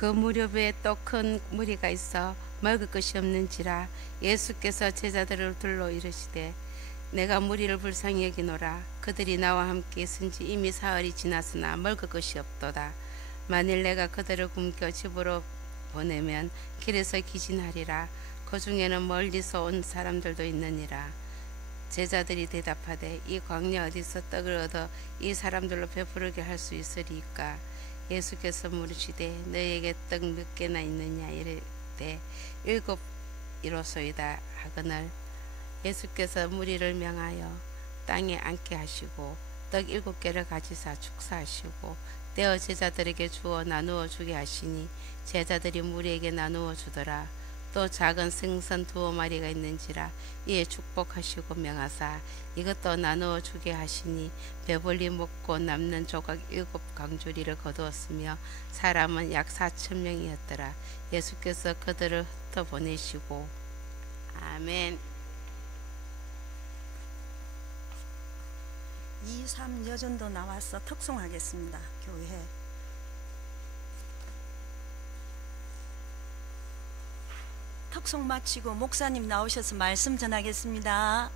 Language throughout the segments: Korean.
그 무렵에 또 큰 무리가 있어 먹을 것이 없는지라 예수께서 제자들을 둘러 이르시되 내가 무리를 불쌍히 여기노라. 그들이 나와 함께 있은지 이미 사흘이 지났으나 먹을 것이 없도다. 만일 내가 그들을 굶겨 집으로 보내면 길에서 기진하리라. 그 중에는 멀리서 온 사람들도 있느니라. 제자들이 대답하되 이 광야 어디서 떡을 얻어 이 사람들로 배부르게 할 수 있으리까? 예수께서 물으시되 너희에게 떡 몇 개나 있느냐 이르되 일곱 이로소이다 하거늘 예수께서 무리를 명하여 땅에 앉게 하시고 떡 7개를 가지사 축사하시고 떼어 제자들에게 주어 나누어 주게 하시니 제자들이 무리에게 나누어 주더라. 또 작은 생선 2마리가 있는지라 이에 축복하시고 명하사 이것도 나누어 주게 하시니 배불리 먹고 남는 조각 7강주리를 거두었으며 사람은 약 4,000명이었더라. 예수께서 그들을 흩어 보내시고 아멘. 2.3 여전도 나와서 특송하겠습니다. 교회 특송 마치고 목사님 나오셔서 말씀 전하겠습니다.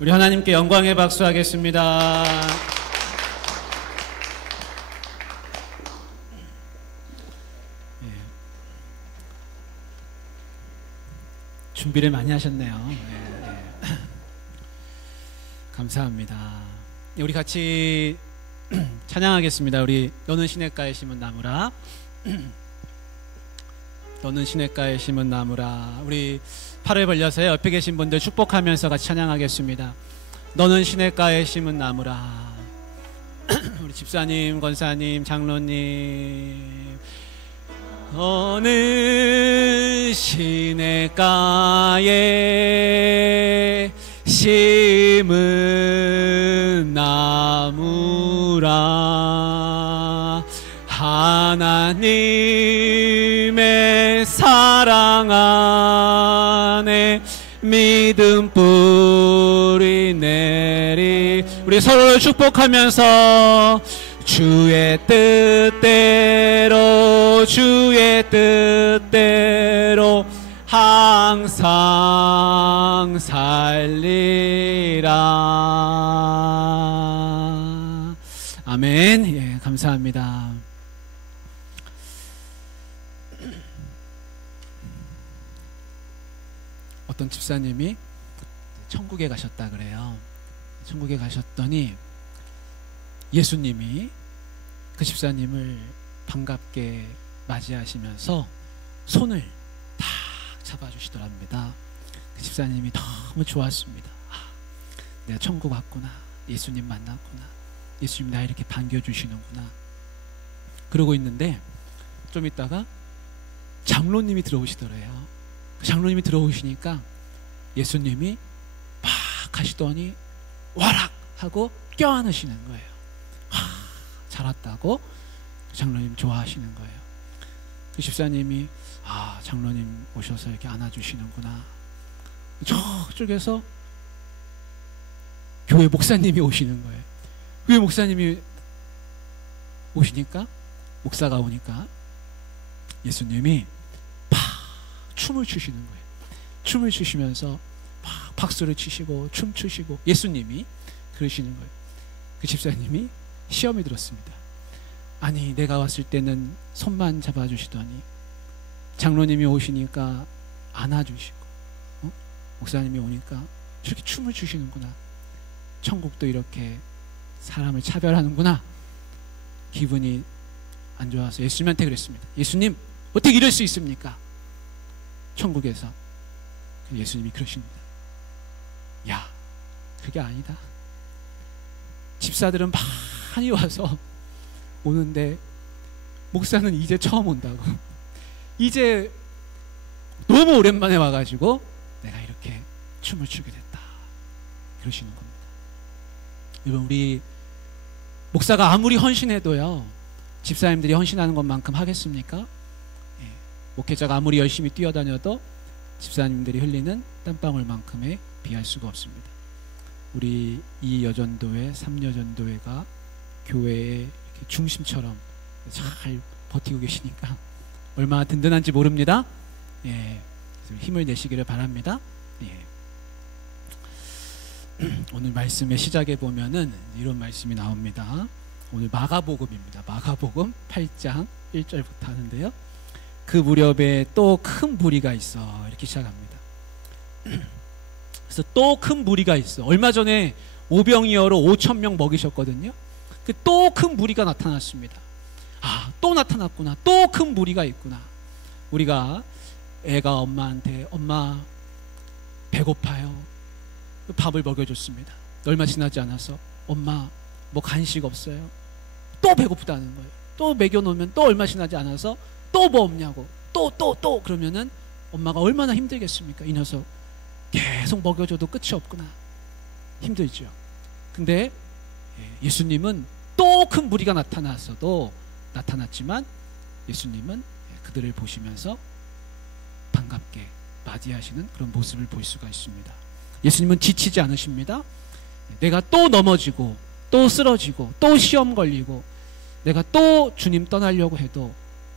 우리 하나님께 영광의 박수 하겠습니다. 준비를 많이 하셨네요. 감사합니다. 우리 같이 찬양하겠습니다. 우리 너는 시냇가에 심은 나무라. 너는 시냇가에 심은 나무라. 우리 팔을 벌려서 옆에 계신 분들 축복하면서 같이 찬양하겠습니다. 너는 시냇가에 심은 나무라. 우리 집사님, 권사님, 장로님, 어느 시냇가에 심은 나무라. 하나님의 사랑 안에 믿음 뿌리 내리. 우리 서로를 축복하면서 주의 뜻대로 주의 뜻대로 항상 살리라. 아멘. 예, 감사합니다. 어떤 집사님이 천국에 가셨다 그래요. 천국에 가셨더니 예수님이 그 집사님을 반갑게 맞이하시면서 손을 탁 잡아주시더랍니다. 그 집사님이 너무 좋았습니다. 아, 내가 천국 왔구나. 예수님 만났구나. 예수님 나 이렇게 반겨주시는구나. 그러고 있는데 좀 있다가 장로님이 들어오시더래요. 장로님이 들어오시니까 예수님이 막 하시더니 와락 하고 껴안으시는 거예요. 잘 왔다고 장로님 좋아하시는 거예요. 그 집사님이 아, 장로님 오셔서 이렇게 안아주시는구나. 저쪽에서 교회 목사님이 오시는 거예요. 교회 목사님이 오시니까, 목사가 오니까 예수님이 팍 춤을 추시는 거예요. 춤을 추시면서 막 박수를 치시고 춤추시고 예수님이 그러시는 거예요. 그 집사님이 시험이 들었습니다. 아니, 내가 왔을 때는 손만 잡아주시더니 장로님이 오시니까 안아주시고, 목사님이 오니까 저렇게 춤을 추시는구나. 천국도 이렇게 사람을 차별하는구나. 기분이 안 좋아서 예수님한테 그랬습니다. 예수님, 어떻게 이럴 수 있습니까? 천국에서. 예수님이 그러십니다. 야, 그게 아니다. 집사들은 많이 와서 오는데 목사는 이제 처음 온다고. 이제 너무 오랜만에 와가지고 내가 이렇게 춤을 추게 됐다. 그러시는 겁니다. 여러분, 우리 목사가 아무리 헌신해도요, 집사님들이 헌신하는 것만큼 하겠습니까? 예. 목회자가 아무리 열심히 뛰어다녀도 집사님들이 흘리는 땀방울만큼에 비할 수가 없습니다. 우리 이 여전도회, 3여전도회가 교회의 이렇게 중심처럼 잘 버티고 계시니까 얼마나 든든한지 모릅니다. 예, 힘을 내시기를 바랍니다. 예. 오늘 말씀의 시작에 보면은 이런 말씀이 나옵니다. 오늘 마가복음입니다. 마가복음 8장 1절부터 하는데요. 그 무렵에 또 큰 무리가 있어. 이렇게 시작합니다. 그래서 또 큰 무리가 있어. 얼마 전에 오병이어로 5,000명 먹이셨거든요. 그 또 큰 무리가 나타났습니다. 아, 또 나타났구나. 또 큰 무리가 있구나. 우리가 애가 엄마한테 엄마 배고파요. 밥을 먹여줬습니다. 얼마 지나지 않아서 엄마 뭐 간식 없어요. 또 배고프다는 거예요. 또 먹여놓으면 또 얼마 지나지 않아서 또 뭐 없냐고. 또 그러면은 엄마가 얼마나 힘들겠습니까? 이 녀석 계속 먹여줘도 끝이 없구나. 힘들죠. 근데 예수님은 또 큰 무리가 나타났지만 예수님은 그들을 보시면서 반갑게 맞이하시는 그런 모습을 볼 수가 있습니다. 예수님은 지치지 않으십니다. 내가 또 넘어지고 또 쓰러지고 또 시험 걸리고 내가 또 주님 떠나려고 해도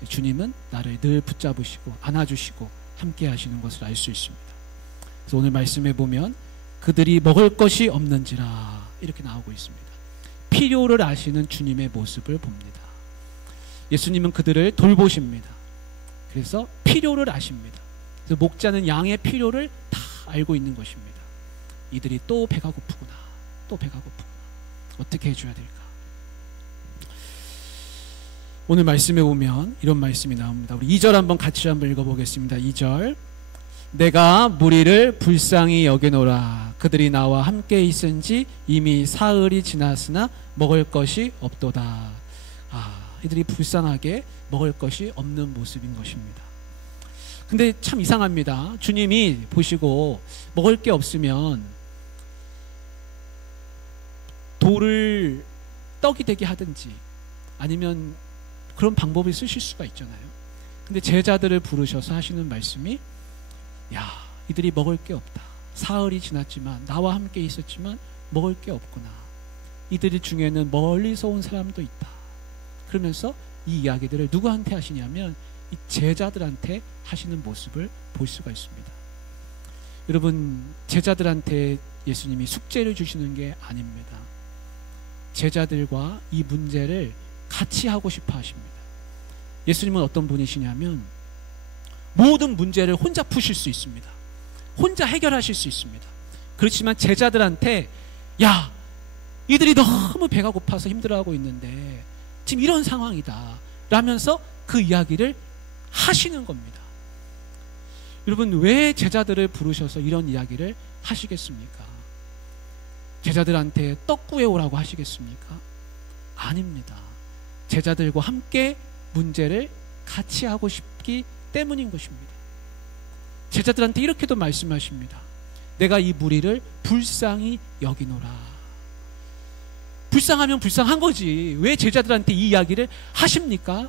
주님은 나를 늘 붙잡으시고 안아주시고 함께 하시는 것을 알 수 있습니다. 그래서 오늘 말씀에 보면 그들이 먹을 것이 없는지라 이렇게 나오고 있습니다. 필요를 아시는 주님의 모습을 봅니다. 예수님은 그들을 돌보십니다. 그래서 필요를 아십니다. 그래서 목자는 양의 필요를 다 알고 있는 것입니다. 이들이 또 배가 고프구나, 또 배가 고프구나. 어떻게 해줘야 될까? 오늘 말씀에 보면 이런 말씀이 나옵니다. 우리 2절 한번 같이 한번 읽어보겠습니다. 2절. 내가 무리를 불쌍히 여기노라. 그들이 나와 함께 있은지 이미 사흘이 지났으나 먹을 것이 없도다. 이들이 불쌍하게 먹을 것이 없는 모습인 것입니다. 근데 참 이상합니다. 주님이 보시고 먹을 게 없으면 돌을 떡이 되게 하든지 아니면 그런 방법을 쓰실 수가 있잖아요. 근데 제자들을 부르셔서 하시는 말씀이, 야, 이들이 먹을 게 없다. 사흘이 지났지만 나와 함께 있었지만 먹을 게 없구나. 이들 중에는 멀리서 온 사람도 있다. 그러면서 이 이야기들을 누구한테 하시냐면 이 제자들한테 하시는 모습을 볼 수가 있습니다. 여러분, 제자들한테 예수님이 숙제를 주시는 게 아닙니다. 제자들과 이 문제를 같이 하고 싶어 하십니다. 예수님은 어떤 분이시냐면 모든 문제를 혼자 푸실 수 있습니다. 혼자 해결하실 수 있습니다. 그렇지만 제자들한테, 야, 이들이 너무 배가 고파서 힘들어하고 있는데 지금 이런 상황이다 라면서 그 이야기를 하시는 겁니다. 여러분, 왜 제자들을 부르셔서 이런 이야기를 하시겠습니까? 제자들한테 떡 구해오라고 하시겠습니까? 아닙니다. 제자들과 함께 문제를 같이 하고 싶기 때문인 것입니다. 제자들한테 이렇게도 말씀하십니다. 내가 이 무리를 불쌍히 여기노라. 불쌍하면 불쌍한 거지. 왜 제자들한테 이 이야기를 하십니까?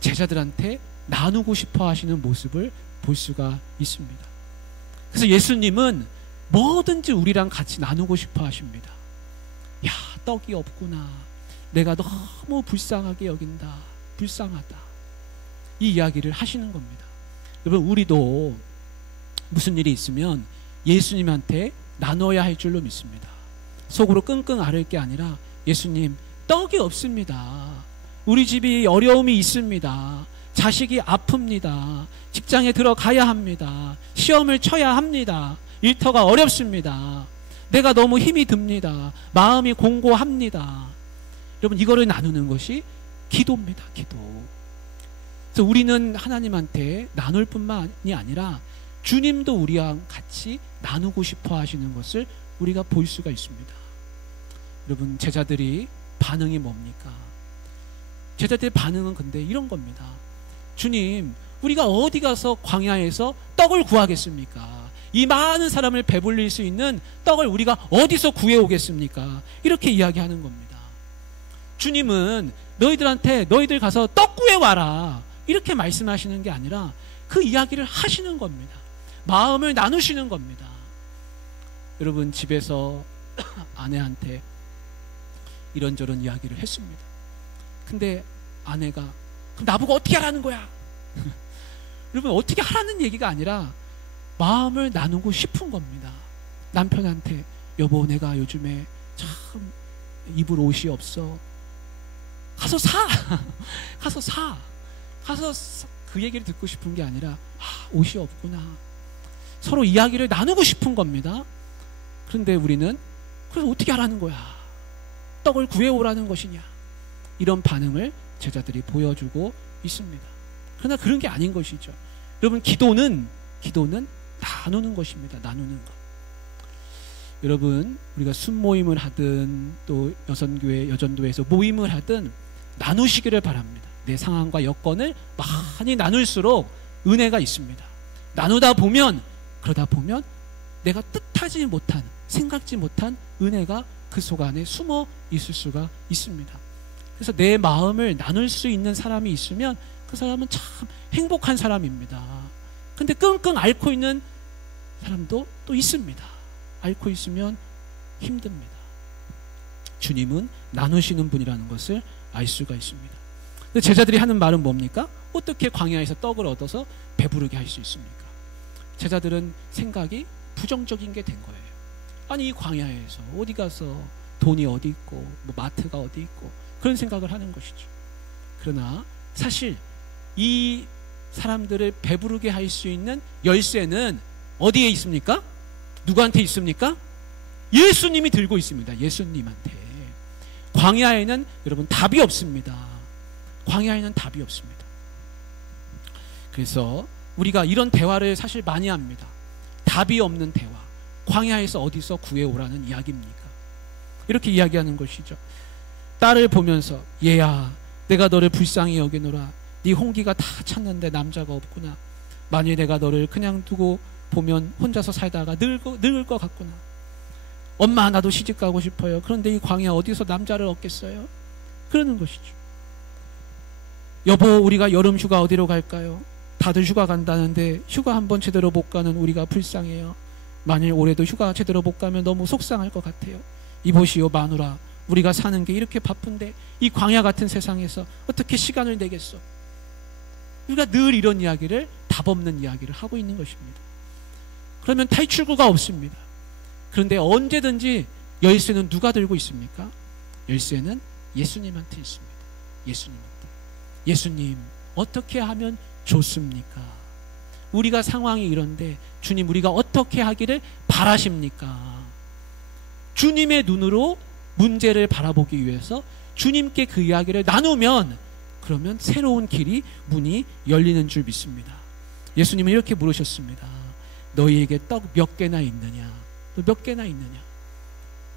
제자들한테 나누고 싶어 하시는 모습을 볼 수가 있습니다. 그래서 예수님은 뭐든지 우리랑 같이 나누고 싶어 하십니다. 야, 떡이 없구나. 내가 너무 불쌍하게 여긴다. 불쌍하다. 이 이야기를 하시는 겁니다. 여러분, 우리도 무슨 일이 있으면 예수님한테 나눠야 할 줄로 믿습니다. 속으로 끙끙 앓을 게 아니라, 예수님, 떡이 없습니다. 우리 집이 어려움이 있습니다. 자식이 아픕니다. 직장에 들어가야 합니다. 시험을 쳐야 합니다. 일터가 어렵습니다. 내가 너무 힘이 듭니다. 마음이 공고합니다. 여러분, 이거를 나누는 것이 기도입니다. 기도. 그래서 우리는 하나님한테 나눌 뿐만이 아니라 주님도 우리와 같이 나누고 싶어 하시는 것을 우리가 볼 수가 있습니다. 여러분, 제자들이 반응이 뭡니까? 제자들의 반응은 근데 이런 겁니다. 주님, 우리가 어디 가서 광야에서 떡을 구하겠습니까? 이 많은 사람을 배불릴 수 있는 떡을 우리가 어디서 구해오겠습니까? 이렇게 이야기하는 겁니다. 주님은 너희들한테 너희들 가서 떡 구해와라 이렇게 말씀하시는 게 아니라 그 이야기를 하시는 겁니다. 마음을 나누시는 겁니다. 여러분, 집에서 아내한테 이런저런 이야기를 했습니다. 근데 아내가, 그럼 나보고 어떻게 하라는 거야? 여러분, 어떻게 하라는 얘기가 아니라 마음을 나누고 싶은 겁니다. 남편한테, 여보, 내가 요즘에 참 입을 옷이 없어. 가서 사! 가서 사! 가서 그 얘기를 듣고 싶은 게 아니라, 옷이 없구나. 서로 이야기를 나누고 싶은 겁니다. 그런데 우리는, 그래서 어떻게 하라는 거야? 떡을 구해오라는 것이냐? 이런 반응을 제자들이 보여주고 있습니다. 그러나 그런 게 아닌 것이죠. 여러분, 기도는 나누는 것입니다. 나누는 것. 여러분, 우리가 순모임을 하든 또 여선교회, 여전도에서 모임을 하든 나누시기를 바랍니다. 내 상황과 여건을 많이 나눌수록 은혜가 있습니다. 나누다 보면, 그러다 보면 내가 뜻하지 못한, 생각지 못한 은혜가 그 속 안에 숨어 있을 수가 있습니다. 그래서 내 마음을 나눌 수 있는 사람이 있으면 그 사람은 참 행복한 사람입니다. 근데 끙끙 앓고 있는 사람도 또 있습니다. 앓고 있으면 힘듭니다. 주님은 나누시는 분이라는 것을 알 수가 있습니다. 근데 제자들이 하는 말은 뭡니까? 어떻게 광야에서 떡을 얻어서 배부르게 할 수 있습니까? 제자들은 생각이 부정적인 게 된 거예요. 아니 이 광야에서 어디 가서 돈이 어디 있고 뭐 마트가 어디 있고 그런 생각을 하는 것이죠. 그러나 사실 이 사람들을 배부르게 할 수 있는 열쇠는 어디에 있습니까? 누구한테 있습니까? 예수님이 들고 있습니다. 예수님한테. 광야에는 여러분 답이 없습니다. 광야에는 답이 없습니다. 그래서 우리가 이런 대화를 사실 많이 합니다. 답이 없는 대화. 광야에서 어디서 구해오라는 이야기입니까? 이렇게 이야기하는 것이죠. 딸을 보면서 얘야 내가 너를 불쌍히 여기노라. 네 홍기가 다 찼는데 남자가 없구나. 만일 내가 너를 그냥 두고 보면 혼자서 살다가 늙을 것 같구나. 엄마 나도 시집 가고 싶어요. 그런데 이 광야 어디서 남자를 얻겠어요? 그러는 것이죠. 여보 우리가 여름 휴가 어디로 갈까요? 다들 휴가 간다는데 휴가 한번 제대로 못 가는 우리가 불쌍해요. 만일 올해도 휴가 제대로 못 가면 너무 속상할 것 같아요. 이보시오 마누라 우리가 사는 게 이렇게 바쁜데 이 광야 같은 세상에서 어떻게 시간을 내겠어? 우리가 늘 이런 이야기를 답 없는 이야기를 하고 있는 것입니다. 그러면 탈출구가 없습니다. 그런데 언제든지 열쇠는 누가 들고 있습니까? 열쇠는 예수님한테 있습니다. 예수님한테. 예수님 어떻게 하면 좋습니까? 우리가 상황이 이런데 주님 우리가 어떻게 하기를 바라십니까? 주님의 눈으로 문제를 바라보기 위해서 주님께 그 이야기를 나누면 그러면 새로운 길이 문이 열리는 줄 믿습니다. 예수님은 이렇게 물으셨습니다. 너희에게 떡 몇 개나 있느냐? 너 몇 개나 있느냐?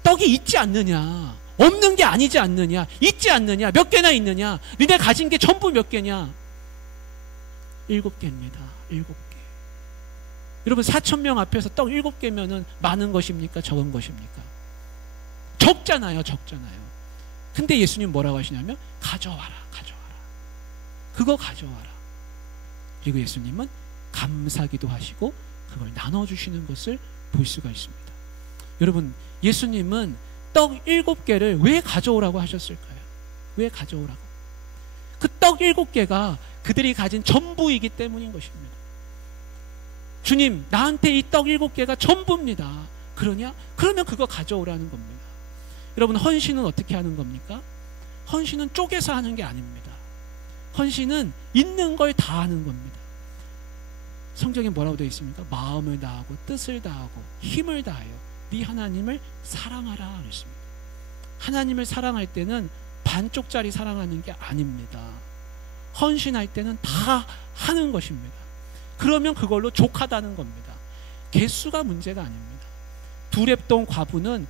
떡이 있지 않느냐? 없는 게 아니지 않느냐? 있지 않느냐? 몇 개나 있느냐? 너네 가진 게 전부 몇 개냐? 7개입니다. 7개. 여러분 4,000명 앞에서 떡 7개면은 많은 것입니까? 적은 것입니까? 적잖아요. 적잖아요. 근데 예수님 뭐라고 하시냐면 가져와라. 가져와라. 그거 가져와라. 그리고 예수님은 감사기도 하시고 그걸 나눠주시는 것을 볼 수가 있습니다. 여러분 예수님은 떡 7개를 왜 가져오라고 하셨을까요? 왜 가져오라고? 그 떡 7개가 그들이 가진 전부이기 때문인 것입니다. 주님 나한테 이 떡 7개가 전부입니다. 그러냐? 그러면 그거 가져오라는 겁니다. 여러분 헌신은 어떻게 하는 겁니까? 헌신은 쪼개서 하는 게 아닙니다. 헌신은 있는 걸 다 하는 겁니다. 성경에 뭐라고 되어 있습니까? 마음을 다하고 뜻을 다하고 힘을 다하여 네 하나님을 사랑하라 그랬습니다. 하나님을 사랑할 때는 반쪽짜리 사랑하는 게 아닙니다. 헌신할 때는 다 하는 것입니다. 그러면 그걸로 족하다는 겁니다. 개수가 문제가 아닙니다. 두 렙돈 과부는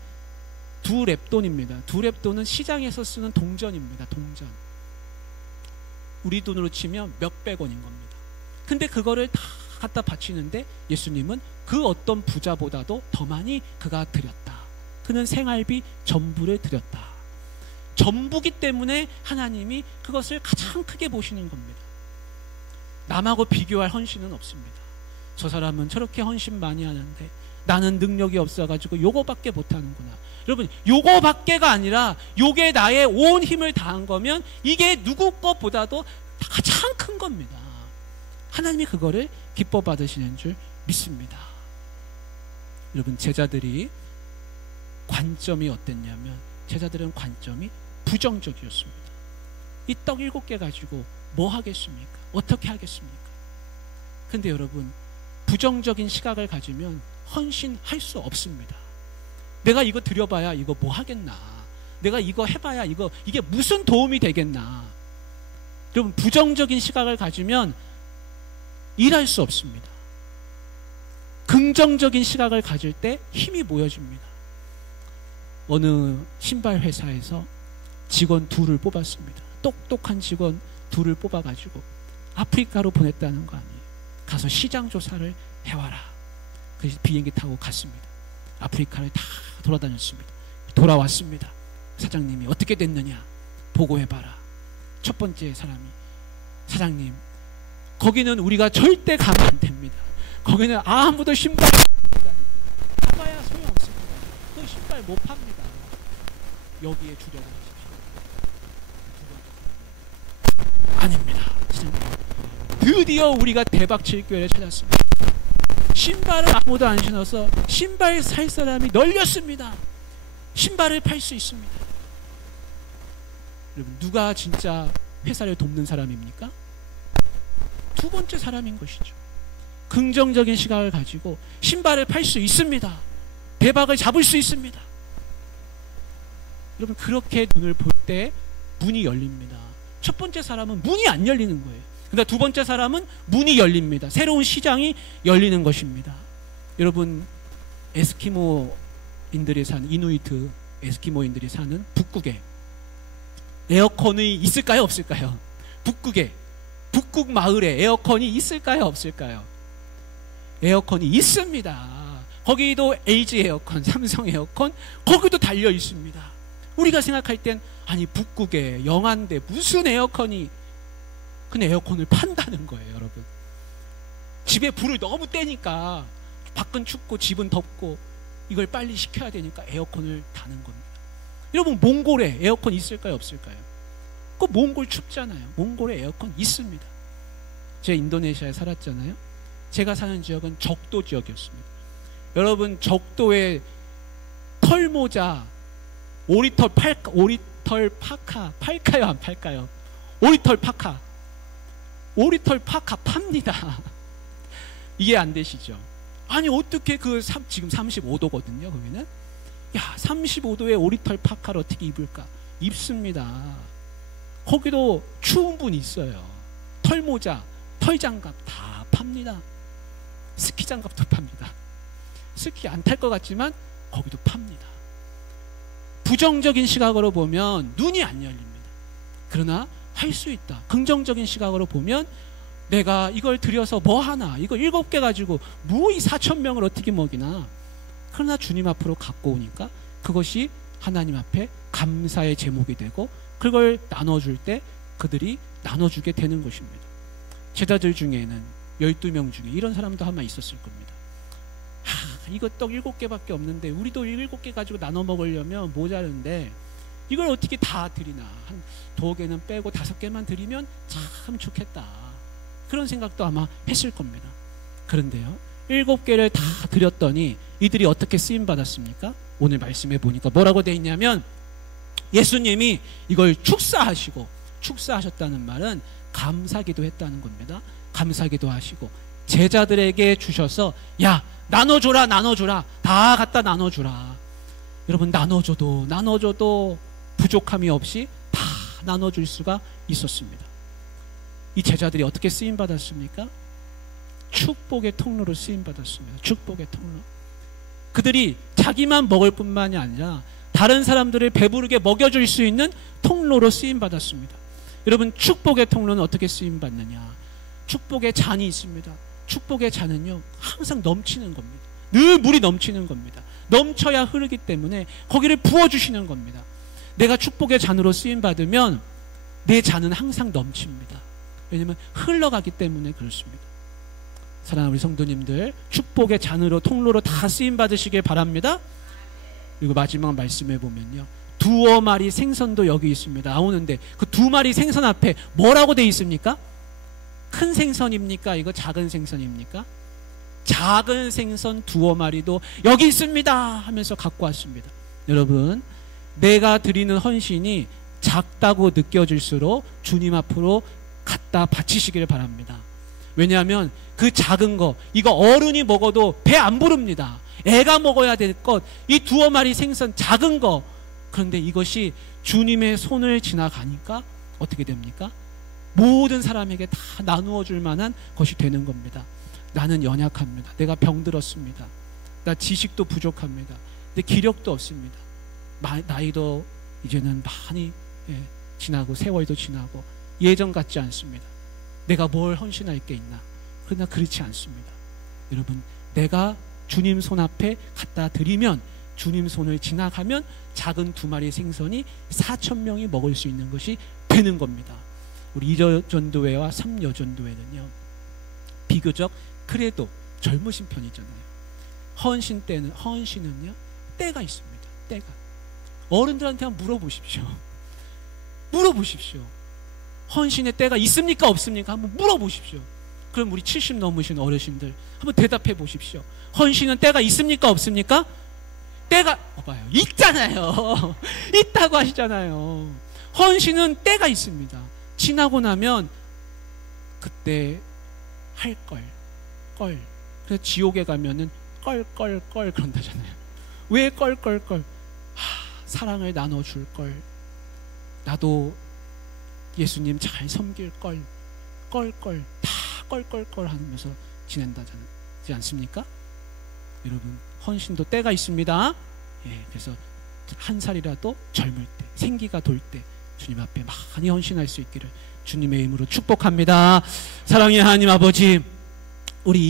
두 렙돈입니다. 두 렙돈은 시장에서 쓰는 동전입니다. 동전. 우리 돈으로 치면 몇백 원인 겁니다. 근데 그거를 다 갖다 바치는데 예수님은 그 어떤 부자보다도 더 많이 그가 드렸다. 그는 생활비 전부를 드렸다. 전부기 때문에 하나님이 그것을 가장 크게 보시는 겁니다. 남하고 비교할 헌신은 없습니다. 저 사람은 저렇게 헌신 많이 하는데 나는 능력이 없어가지고 요거밖에 못하는구나. 여러분 요거밖에가 아니라 요게 나의 온 힘을 다한 거면 이게 누구 것보다도 가장 큰 겁니다. 하나님이 그거를 기뻐 받으시는 줄 믿습니다. 여러분 제자들이 관점이 어땠냐면 제자들은 관점이 부정적이었습니다. 이 떡 7개 가지고 뭐 하겠습니까? 어떻게 하겠습니까? 근데 여러분 부정적인 시각을 가지면 헌신할 수 없습니다. 내가 이거 드려봐야 이거 뭐 하겠나? 내가 이거 해봐야 이게 무슨 도움이 되겠나? 여러분 부정적인 시각을 가지면 일할 수 없습니다. 긍정적인 시각을 가질 때 힘이 모여집니다. 어느 신발 회사에서 직원 2를 뽑았습니다. 똑똑한 직원 2를 뽑아가지고 아프리카로 보냈다는 거 아니에요. 가서 시장 조사를 해와라. 그래서 비행기 타고 갔습니다. 아프리카를 다 돌아다녔습니다. 돌아왔습니다. 사장님이 어떻게 됐느냐 보고해봐라. 첫 번째 사람이 사장님 거기는 우리가 절대 가면 안 됩니다. 거기는 아무도 신발 못 다닙니다. 가봐야 소용없습니다. 그 신발 못 팝니다. 여기에 주려고 하십시오. 아닙니다. 드디어 우리가 대박 칠 교회를 찾았습니다. 신발을 아무도 안 신어서 신발 살 사람이 널렸습니다. 신발을 팔 수 있습니다. 여러분, 누가 진짜 회사를 돕는 사람입니까? 두 번째 사람인 것이죠. 긍정적인 시각을 가지고 신발을 팔 수 있습니다. 대박을 잡을 수 있습니다. 여러분, 그렇게 눈을 볼 때 문이 열립니다. 첫 번째 사람은 문이 안 열리는 거예요. 그러나 두 번째 사람은 문이 열립니다. 새로운 시장이 열리는 것입니다. 여러분, 에스키모인들이 사는, 이누이트 에스키모인들이 사는 북극에 에어컨이 있을까요, 없을까요? 북극 마을에 에어컨이 있을까요, 없을까요? 에어컨이 있습니다. 거기도 LG 에어컨, 삼성 에어컨, 거기도 달려 있습니다. 우리가 생각할 땐, 아니, 북극에 영하인데 무슨 에어컨이, 근데 에어컨을 판다는 거예요, 여러분. 집에 불을 너무 떼니까 밖은 춥고 집은 덥고 이걸 빨리 식혀야 되니까 에어컨을 다는 겁니다. 여러분, 몽골에 에어컨 있을까요, 없을까요? 그 몽골 춥잖아요. 몽골에 에어컨 있습니다. 제가 인도네시아에 살았잖아요. 제가 사는 지역은 적도 지역이었습니다. 여러분, 적도에 털모자, 오리털 파카, 팔까요, 안 팔까요? 오리털 파카 팝니다. 이해 안 되시죠? 아니, 어떻게 지금 35도거든요, 거기는? 야, 35도에 오리털 파카를 어떻게 입을까? 입습니다. 거기도 추운 분이 있어요. 털모자, 털장갑 다 팝니다. 스키 장갑도 팝니다. 스키 안 탈 것 같지만 거기도 팝니다. 부정적인 시각으로 보면 눈이 안 열립니다. 그러나 할 수 있다. 긍정적인 시각으로 보면 내가 이걸 들여서 뭐 하나, 이거 7개 가지고 뭐 이 4,000명을 어떻게 먹이나. 그러나 주님 앞으로 갖고 오니까 그것이 하나님 앞에 감사의 제목이 되고, 그걸 나눠줄 때 그들이 나눠주게 되는 것입니다. 제자들 중에는 12명 중에 이런 사람도 아마 있었을 겁니다. 이거 떡 7개밖에 없는데 우리도 7개 가지고 나눠 먹으려면 모자른데 이걸 어떻게 다 드리나, 한 2개는 빼고 5개만 드리면 참 좋겠다, 그런 생각도 아마 했을 겁니다. 그런데요, 7개를 다 드렸더니 이들이 어떻게 쓰임받았습니까? 오늘 말씀해 보니까 뭐라고 돼 있냐면, 예수님이 이걸 축사하셨다는 말은 감사기도 했다는 겁니다. 감사기도 하시고 제자들에게 주셔서, 야, 나눠줘라, 다 갖다 나눠주라. 여러분, 나눠줘도 부족함이 없이 다 나눠줄 수가 있었습니다. 이 제자들이 어떻게 쓰임받았습니까? 축복의 통로로 쓰임받았습니다. 축복의 통로. 그들이 자기만 먹을 뿐만이 아니라 다른 사람들을 배부르게 먹여줄 수 있는 통로로 쓰임받았습니다. 여러분, 축복의 통로는 어떻게 쓰임받느냐? 축복의 잔이 있습니다. 축복의 잔은요, 항상 넘치는 겁니다. 늘 물이 넘치는 겁니다. 넘쳐야 흐르기 때문에 거기를 부어주시는 겁니다. 내가 축복의 잔으로 쓰임받으면 내 잔은 항상 넘칩니다. 왜냐하면 흘러가기 때문에 그렇습니다. 사랑하는 우리 성도님들, 축복의 잔으로, 통로로 다 쓰임받으시길 바랍니다. 그리고 마지막 말씀해 보면요, 2마리 생선도 여기 있습니다. 나오는데 그 2마리 생선 앞에 뭐라고 돼 있습니까? 큰 생선입니까? 이거 작은 생선입니까? 작은 생선 2마리도 여기 있습니다 하면서 갖고 왔습니다. 여러분, 내가 드리는 헌신이 작다고 느껴질수록 주님 앞으로 갖다 바치시길 바랍니다. 왜냐하면 그 작은 거, 이거 어른이 먹어도 배 안 부릅니다. 애가 먹어야 될 것, 이 2마리 생선 작은 거. 그런데 이것이 주님의 손을 지나가니까 어떻게 됩니까? 모든 사람에게 다 나누어 줄 만한 것이 되는 겁니다. 나는 연약합니다. 내가 병들었습니다. 나 지식도 부족합니다. 내 기력도 없습니다. 나이도 이제는 많이 지나고 세월도 지나고 예전 같지 않습니다. 내가 뭘 헌신할 게 있나? 그러나 그렇지 않습니다. 여러분, 내가 주님 손 앞에 갖다 드리면, 주님 손을 지나가면 작은 2마리 생선이 4,000명이 먹을 수 있는 것이 되는 겁니다. 우리 2여전도회와 3여전도회는요, 비교적 그래도 젊으신 편이잖아요. 헌신은요, 때가 있습니다. 때가. 어른들한테 한번 물어보십시오. 헌신의 때가 있습니까, 없습니까? 한번 물어보십시오. 그럼 우리 70 넘으신 어르신들 한번 대답해 보십시오. 헌신은 때가 있습니까? 없습니까? 때가 봐요. 있잖아요. 있다고 하시잖아요. 헌신은 때가 있습니다. 지나고 나면 그때 할 걸. 그래서 지옥에 가면은 껄 그런다잖아요. 왜 껄? 사랑을 나눠줄 걸. 나도 예수님 잘 섬길 걸. 다 껄 하면서 지낸다지 않습니까? 여러분, 헌신도 때가 있습니다. 예, 그래서 한 살이라도 젊을 때, 생기가 돌 때 주님 앞에 많이 헌신할 수 있기를 주님의 이름으로 축복합니다. 사랑의 하나님 아버지, 우리